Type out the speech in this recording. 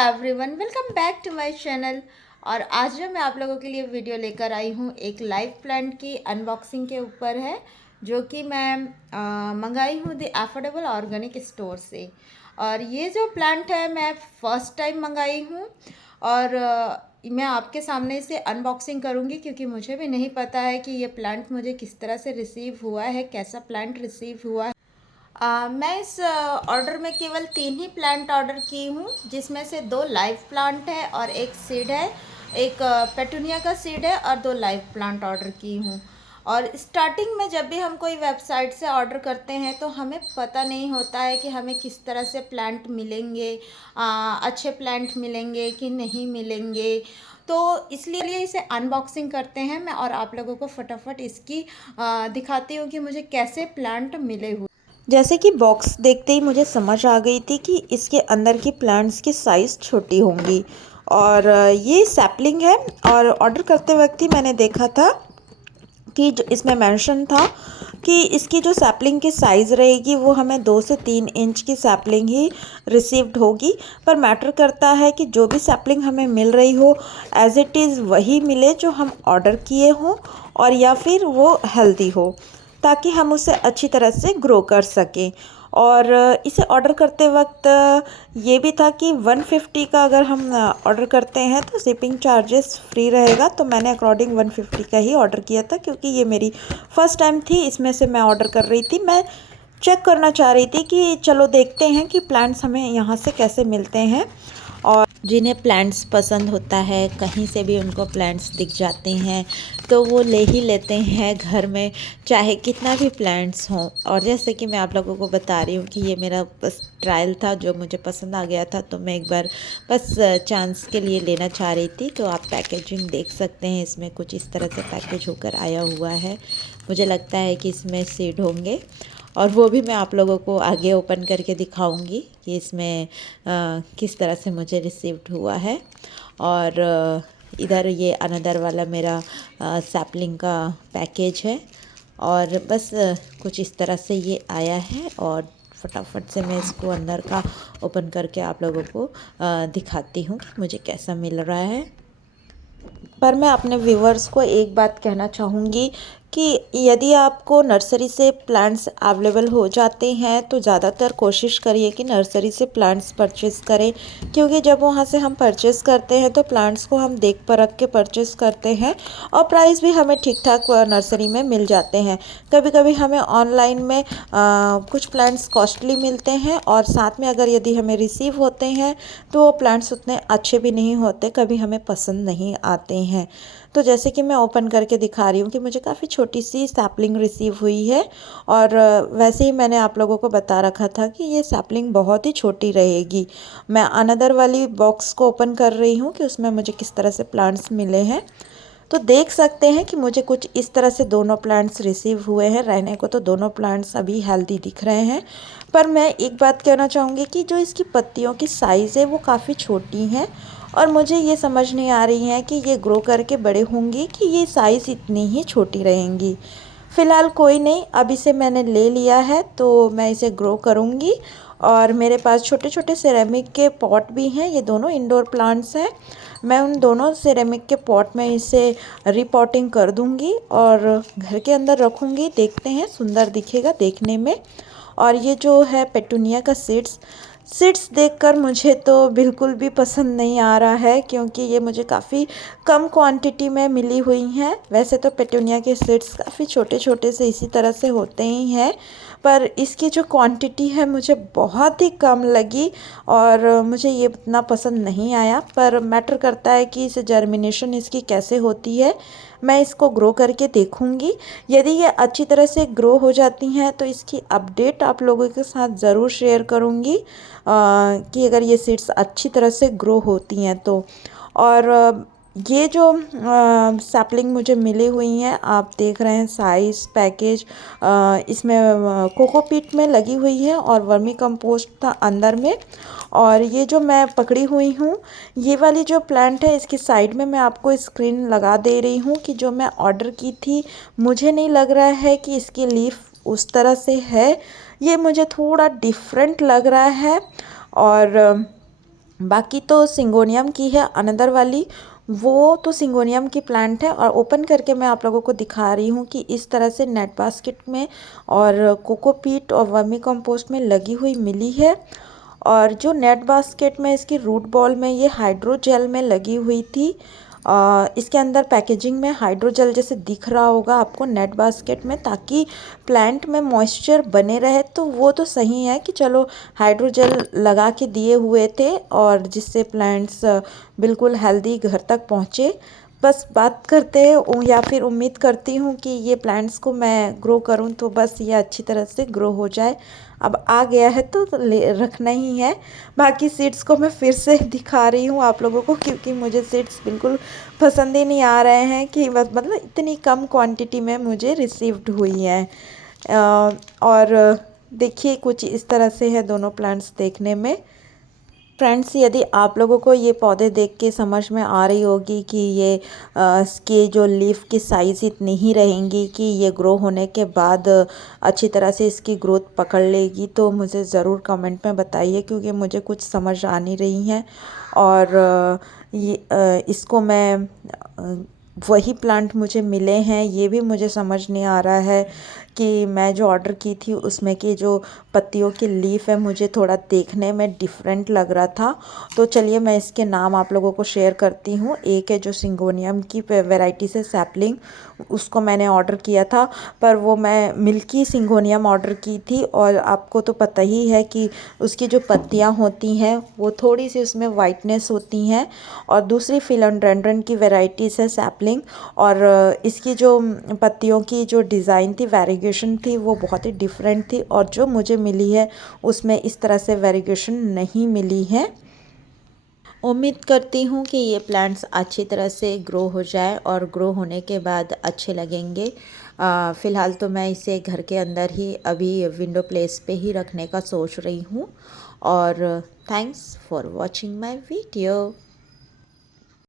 Everyone, welcome back to my channel. और आज जो मैं आप लोगों के लिए वीडियो लेकर आई हूँ एक लाइव प्लांट की अनबॉक्सिंग के ऊपर है, जो कि मैं मंगाई हूँ द अफोर्डेबल ऑर्गेनिक स्टोर से। और ये जो प्लांट है मैं फ़र्स्ट टाइम मंगाई हूँ और मैं आपके सामने इसे अनबॉक्सिंग करूँगी, क्योंकि मुझे भी नहीं पता है कि ये प्लांट मुझे किस तरह से रिसीव हुआ है, कैसा प्लांट रिसीव हुआ है। मैं इस ऑर्डर में केवल 3 ही प्लांट ऑर्डर की हूँ, जिसमें से 2 लाइव प्लांट है और एक सीड है, एक पेटूनिया का सीड है और 2 लाइव प्लांट ऑर्डर की हूँ। और स्टार्टिंग में जब भी हम कोई वेबसाइट से ऑर्डर करते हैं तो हमें पता नहीं होता है कि हमें किस तरह से प्लांट मिलेंगे, अच्छे प्लांट मिलेंगे कि नहीं मिलेंगे। तो इसलिए इसे अनबॉक्सिंग करते हैं मैं, और आप लोगों को फटाफट इसकी दिखाती हूँ कि मुझे कैसे प्लांट मिले हुए। जैसे कि बॉक्स देखते ही मुझे समझ आ गई थी कि इसके अंदर की प्लांट्स की साइज़ छोटी होंगी। और ये सैपलिंग है। और ऑर्डर करते वक्त ही मैंने देखा था कि जो इसमें मेंशन था कि इसकी जो सैपलिंग की साइज़ रहेगी वो हमें 2 से 3 इंच की सैपलिंग ही रिसीव्ड होगी। पर मैटर करता है कि जो भी सैपलिंग हमें मिल रही हो एज इट इज़ वही मिले जो हम ऑर्डर किए हों, और या फिर वो हेल्दी हो, ताकि हम उसे अच्छी तरह से ग्रो कर सकें। और इसे ऑर्डर करते वक्त ये भी था कि 150 का अगर हम ऑर्डर करते हैं तो शिपिंग चार्जेस फ्री रहेगा। तो मैंने अकॉर्डिंग 150 का ही ऑर्डर किया था, क्योंकि ये मेरी फ़र्स्ट टाइम थी इसमें से मैं ऑर्डर कर रही थी। मैं चेक करना चाह रही थी कि चलो देखते हैं कि प्लांट्स हमें यहाँ से कैसे मिलते हैं। और जिन्हें प्लांट्स पसंद होता है, कहीं से भी उनको प्लांट्स दिख जाते हैं तो वो ले ही लेते हैं घर में, चाहे कितना भी प्लांट्स हों। और जैसे कि मैं आप लोगों को बता रही हूँ कि ये मेरा बस ट्रायल था, जो मुझे पसंद आ गया था तो मैं एक बार बस चांस के लिए लेना चाह रही थी। तो आप पैकेजिंग देख सकते हैं, इसमें कुछ इस तरह से पैकेज होकर आया हुआ है। मुझे लगता है कि इसमें सीड होंगे, और वो भी मैं आप लोगों को आगे ओपन करके दिखाऊंगी कि इसमें किस तरह से मुझे रिसीव्ड हुआ है। और इधर ये अनदर वाला मेरा सैपलिंग का पैकेज है। और बस कुछ इस तरह से ये आया है, और फटाफट से मैं इसको अंदर का ओपन करके आप लोगों को दिखाती हूँ कि मुझे कैसा मिल रहा है। पर मैं अपने व्यूवर्स को एक बात कहना चाहूँगी कि यदि आपको नर्सरी से प्लांट्स अवेलेबल हो जाते हैं तो ज़्यादातर कोशिश करिए कि नर्सरी से प्लांट्स परचेज़ करें, क्योंकि जब वहाँ से हम परचेज़ करते हैं तो प्लांट्स को हम देख परख के परचेज़ करते हैं, और प्राइस भी हमें ठीक ठाक नर्सरी में मिल जाते हैं। कभी कभी हमें ऑनलाइन में कुछ प्लांट्स कॉस्टली मिलते हैं, और साथ में अगर यदि हमें रिसीव होते हैं तो वो प्लांट्स उतने अच्छे भी नहीं होते, कभी हमें पसंद नहीं आते हैं। तो जैसे कि मैं ओपन करके दिखा रही हूँ कि मुझे काफ़ी छोटी सी सैपलिंग रिसीव हुई है। और वैसे ही मैंने आप लोगों को बता रखा था कि ये सैपलिंग बहुत ही छोटी रहेगी। मैं अनदर वाली बॉक्स को ओपन कर रही हूँ कि उसमें मुझे किस तरह से प्लांट्स मिले हैं। तो देख सकते हैं कि मुझे कुछ इस तरह से दोनों प्लांट्स रिसीव हुए हैं। रहने को तो दोनों प्लांट्स अभी हेल्दी दिख रहे हैं, पर मैं एक बात कहना चाहूँगी कि जो इसकी पत्तियों की साइज़ है वो काफ़ी छोटी हैं, और मुझे ये समझ नहीं आ रही है कि ये ग्रो करके बड़े होंगी कि ये साइज़ इतनी ही छोटी रहेंगी। फ़िलहाल कोई नहीं, अब इसे मैंने ले लिया है तो मैं इसे ग्रो करूँगी। और मेरे पास छोटे छोटे सिरेमिक के पॉट भी हैं, ये दोनों इंडोर प्लांट्स हैं। मैं उन दोनों सिरेमिक के पॉट में इसे रिपॉटिंग कर दूँगी और घर के अंदर रखूँगी। देखते हैं, सुंदर दिखेगा देखने में। और ये जो है पेटूनिया का सीड्स देखकर मुझे तो बिल्कुल भी पसंद नहीं आ रहा है, क्योंकि ये मुझे काफ़ी कम क्वांटिटी में मिली हुई हैं। वैसे तो पेटूनिया के सीड्स काफ़ी छोटे छोटे से इसी तरह से होते ही हैं, पर इसकी जो क्वांटिटी है मुझे बहुत ही कम लगी, और मुझे ये उतना पसंद नहीं आया। पर मैटर करता है कि इस जर्मिनेशन इसकी कैसे होती है। मैं इसको ग्रो करके देखूँगी। यदि ये अच्छी तरह से ग्रो हो जाती हैं तो इसकी अपडेट आप लोगों के साथ ज़रूर शेयर करूँगी, कि अगर ये सीड्स अच्छी तरह से ग्रो होती हैं तो। और ये जो सैपलिंग मुझे मिली हुई हैं, आप देख रहे हैं साइज़ पैकेज, इसमें कोकोपीट में लगी हुई है और वर्मी कंपोस्ट था अंदर में। और ये जो मैं पकड़ी हुई हूँ, ये वाली जो प्लांट है, इसकी साइड में मैं आपको स्क्रीन लगा दे रही हूँ कि जो मैं ऑर्डर की थी, मुझे नहीं लग रहा है कि इसकी लीफ उस तरह से है। ये मुझे थोड़ा डिफरेंट लग रहा है। और बाकी तो सिंगोनियम की है अनदर वाली, वो तो सिंगोनियम की प्लांट है। और ओपन करके मैं आप लोगों को दिखा रही हूँ कि इस तरह से नेट बास्केट में और कोकोपीट और वर्मी कंपोस्ट में लगी हुई मिली है। और जो नेट बास्केट में इसकी रूट बॉल में ये हाइड्रोजेल में लगी हुई थी। इसके अंदर पैकेजिंग में हाइड्रोजेल जैसे दिख रहा होगा आपको नेट बास्केट में, ताकि प्लांट में मॉइस्चर बने रहे। तो वो तो सही है कि चलो हाइड्रोजेल लगा के दिए हुए थे, और जिससे प्लांट्स बिल्कुल हेल्दी घर तक पहुँचे। बस बात करते हैं या फिर उम्मीद करती हूँ कि ये प्लांट्स को मैं ग्रो करूँ तो बस ये अच्छी तरह से ग्रो हो जाए। अब आ गया है तो रखना ही है। बाकी सीड्स को मैं फिर से दिखा रही हूँ आप लोगों को, क्योंकि मुझे सीड्स बिल्कुल पसंद ही नहीं आ रहे हैं कि बस मतलब इतनी कम क्वांटिटी में मुझे रिसीव्ड हुई हैं। और देखिए कुछ इस तरह से है दोनों प्लांट्स देखने में। फ्रेंड्स, यदि आप लोगों को ये पौधे देख के समझ में आ रही होगी कि ये इसके जो लीफ की साइज़ इतनी ही रहेंगी कि ये ग्रो होने के बाद अच्छी तरह से इसकी ग्रोथ पकड़ लेगी, तो मुझे ज़रूर कमेंट में बताइए, क्योंकि मुझे कुछ समझ आ नहीं रही हैं। और इसको मैं वही प्लांट मुझे मिले हैं, ये भी मुझे समझ नहीं आ रहा है कि मैं जो ऑर्डर की थी उसमें की जो पत्तियों की लीफ है मुझे थोड़ा देखने में डिफरेंट लग रहा था। तो चलिए मैं इसके नाम आप लोगों को शेयर करती हूँ। एक है जो सिंगोनियम की वैरायटी से सैपलिंग, उसको मैंने ऑर्डर किया था, पर वो मैं मिल्की सिंगोनियम ऑर्डर की थी। और आपको तो पता ही है कि उसकी जो पत्तियाँ होती हैं वो थोड़ी सी उसमें वाइटनेस होती हैं। और दूसरी फिलोडेंड्रन की वैरायटीज़ है सैपलिंग, और इसकी जो पत्तियों की जो डिज़ाइन थी, वेरिगेशन थी, वो बहुत ही डिफरेंट थी। और जो मुझे मिली है उसमें इस तरह से वेरिगेशन नहीं मिली है। उम्मीद करती हूँ कि ये प्लांट्स अच्छी तरह से ग्रो हो जाए और ग्रो होने के बाद अच्छे लगेंगे। फ़िलहाल तो मैं इसे घर के अंदर ही अभी विंडो प्लेस पे ही रखने का सोच रही हूँ। और thanks for watching my video.